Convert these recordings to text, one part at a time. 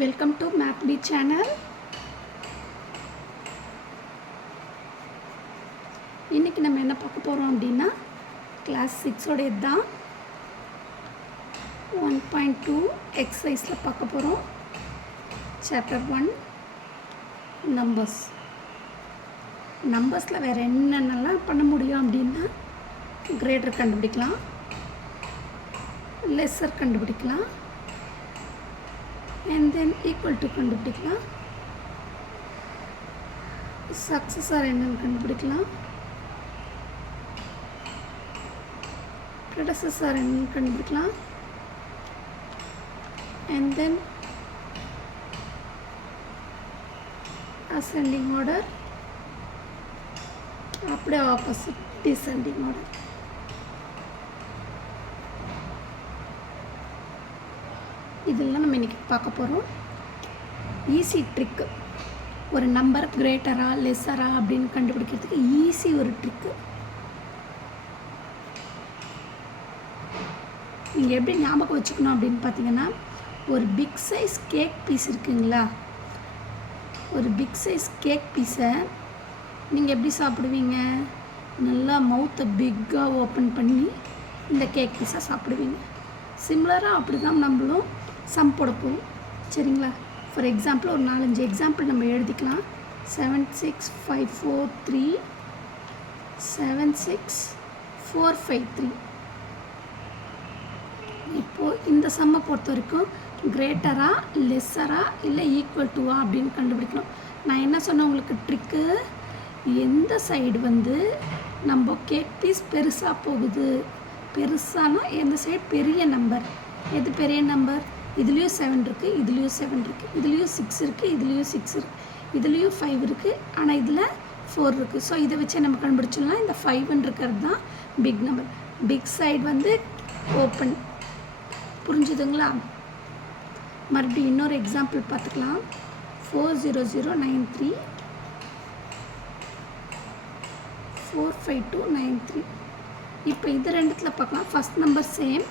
Welcome to மேத்பி channel. இன்றைக்கி நம்ம என்ன பார்க்க போகிறோம் அப்படின்னா கிளாஸ் 6 தான் 1.2 எக்ஸசைஸில் பார்க்க போகிறோம். சாப்டர் 1 நம்பர்ஸில் வேறு என்னென்னலாம் பண்ண முடியும் அப்படின்னா கிரேட்டர் கண்டுபிடிக்கலாம், லெஸ்ஸர் கண்டுபிடிக்கலாம், and then equal to கண்டுபிடிக்கலாம், சக்ஸஸர் என்னன்னு கண்டுபிடிக்கலாம், ப்ரெடெசஸர் என்னன்னு கண்டுபிடிக்கலாம், and then ascending order, அப்படியே ஆப்போசிட் descending order. இதெல்லாம் நம்ம இன்றைக்கி பார்க்க போகிறோம். ஈஸி ட்ரிக்கு, ஒரு நம்பர் கிரேட்டரா லெஸ்ஸரா அப்படின்னு கண்டுபிடிக்கிறதுக்கு ஈஸி ஒரு ட்ரிக்கு. நீங்கள் எப்படி ஞாபகம் வச்சுக்கணும் அப்படின்னு பார்த்தீங்கன்னா, ஒரு பிக் சைஸ் கேக் பீஸ் இருக்குங்களா, ஒரு பிக் சைஸ் கேக் பீஸை நீங்கள் எப்படி சாப்பிடுவீங்க? நல்லா மவுத்தை பிக்காக ஓப்பன் பண்ணி இந்த கேக் பீஸை சாப்பிடுவீங்க. சிமிலராக அப்படி தான் நம்மளும் சம் போட போகும். சரிங்களா? ஃபார் எக்ஸாம்பிள் ஒரு 4-5 எக்ஸாம்பிள் நம்ம எழுதிக்கலாம். 76543, 76453. இப்போது இந்த சம்மை பொறுத்த வரைக்கும் கிரேட்டரா லெஸ்ஸரா இல்லை ஈக்குவல் டுவா அப்படின்னு கண்டுபிடிக்கணும். நான் என்ன சொன்னேன் உங்களுக்கு ட்ரிக்கு, எந்த சைடு நம்ம கேக் பீஸ் பெருசாக போகுது, பெருசானா எந்த சைடு பெரிய நம்பர், எது பெரிய நம்பர்? இதுலேயும் 7 இருக்குது, இதுலேயும் 7 இருக்குது, இதுலேயும் 6 இருக்குது, இதுலேயும் 6 இருக்குது, இதுலேயும் 5 இருக்குது, ஆனால் இதில் 4 இருக்குது. ஸோ இதை வச்சு நம்ம கண்டுபிடிச்சிடலாம். இந்த 5 இருக்கிறது தான் big number. Big side open. புரிஞ்சுதுங்களா? மறுபடியும் இன்னொரு எக்ஸாம்பிள் பார்த்துக்கலாம். 40093, 45293. இப்போ இது ரெண்டுத்தில் பார்க்கலாம். ஃபஸ்ட் நம்பர் சேம்,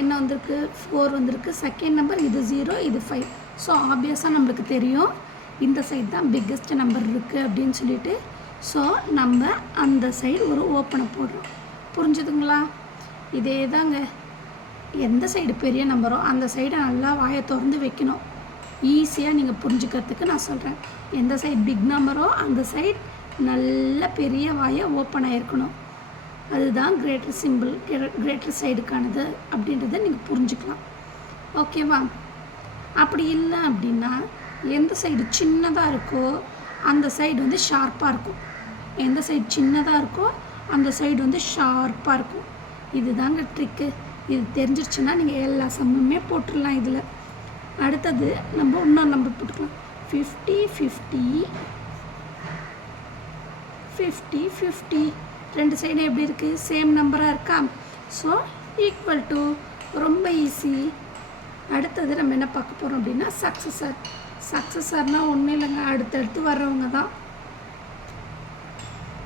என்ன வந்திருக்கு? 4 வந்திருக்கு. செகண்ட் நம்பர் இது 0, இது 5. ஸோ ஆப்வியஸாக நம்மளுக்கு தெரியும் இந்த சைடு தான் பிக்கெஸ்ட் நம்பர் இருக்குது அப்படின்னு சொல்லிட்டு. ஸோ நம்ம அந்த சைடு ஒரு ஓப்பனை போடுறோம். புரிஞ்சுதுங்களா? இதே தாங்க, எந்த சைடு பெரிய நம்பரோ அந்த சைடை நல்லா வாயை திறந்து வைக்கணும். ஈஸியாக நீங்கள் புரிஞ்சுக்கிறதுக்கு நான் சொல்கிறேன். எந்த சைடு பிக் நம்பரோ அந்த சைடு நல்ல பெரிய வாயை ஓப்பன் ஆகிருக்கணும். அதுதான் கிரேட்டர் சிம்பிள், கிரேட்டர் சைடுக்கானது அப்படின்றத நீங்கள் புரிஞ்சுக்கலாம். ஓகேவா? அப்படி இல்லை அப்படின்னா எந்த சைடு சின்னதாக இருக்கோ அந்த சைடு ஷார்ப்பாக இருக்கும். எந்த சைடு சின்னதாக இருக்கோ அந்த சைடு ஷார்ப்பாக இருக்கும். இதுதாங்க ட்ரிக்கு. இது தெரிஞ்சிருச்சுன்னா நீங்கள் எல்லா சம்முமே போட்டுடலாம். இதில் அடுத்தது நம்ம இன்னொரு நம்பர் போட்டுக்கலாம். 50 50 50 50. ரெண்டு சைடும் எப்படி இருக்குது? சேம் நம்பராக இருக்கா? So equal to. ரொம்ப ஈஸி. அடுத்தது நம்ம என்ன பார்க்க போகிறோம் அப்படின்னா சக்ஸஸர். சக்ஸஸர்னால் ஒன்றும் இல்லைங்க, அடுத்தடுத்து வர்றவங்க தான்.